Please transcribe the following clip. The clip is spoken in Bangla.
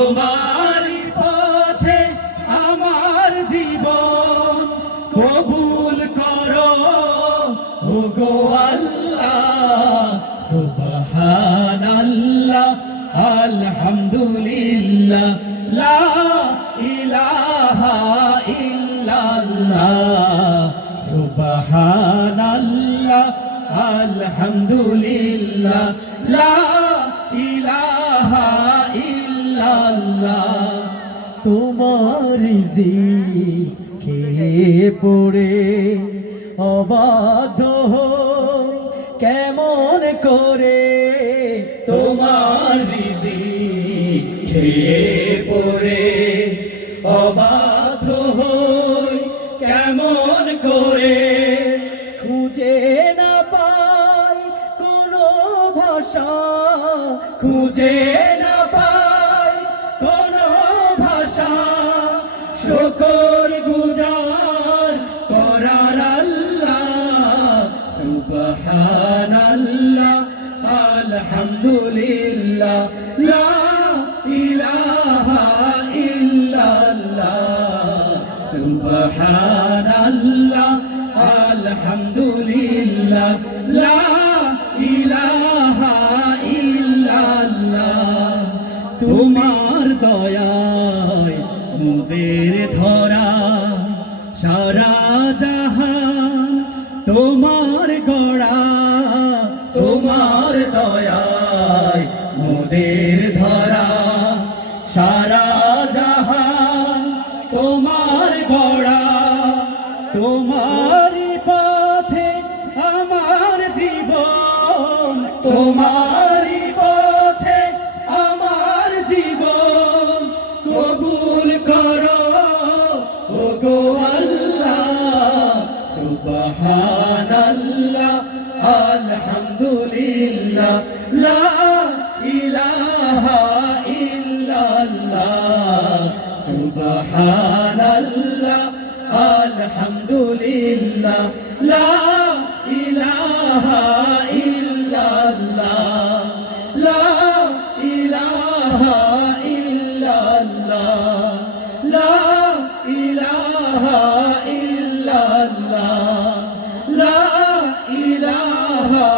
তোমারি পথে আমার জীবন কবুল করো ওগো আল্লাহ। সুবহানাল্লাহ আলহামদুলিল্লাহ লা ইলাহা ইল্লাল্লাহ। সুবহানাল্লাহ আলহামদুলিল্লাহ লা ইলাহা ইল্লাল্লাহ। তোমার জিকিরে পড়ে অবাধ্য হই কেমন করে, তোমার রিজিক খেয়ে পড়ে অবাধ্য হই কেমন করে। খুঁজে না পাই কোনো ভাষা, খুঁজে না পাই কোনো ভাষা শুকর গুজার করার আল্লাহ। সুবহানাল্লাহ আলহামদুলিল্লাহ লা ইলাহা ইল্লাল্লাহ। সুবহানাল্লাহ আলহামদুলিল্লাহ লা ইলাহা ইল্লাল্লাহ। তোমার দয়ায় মোদের ধরা সারা জাহান তোমার গড়া। তোমার দয়ায় মোদের ধরা সারা জাহান তোমার গড়া। তোমার পথে আমার জীবন, তোমার পথে আমার জীবন কবুল করো ওগো আল্লাহ। সুবহানাল্লাহ আলহামদুলিল্লাহ লা ইলাহা ইল্লাল্লাহ। সুবহানাল্লাহ আলহামদুলিল্লাহ লা ইলাহা ইল্লাল্লাহ। লা ইলাহা ইল্লাল্লাহ। লা ইলাহা ইল্লাল্লাহ। লা ইলাহা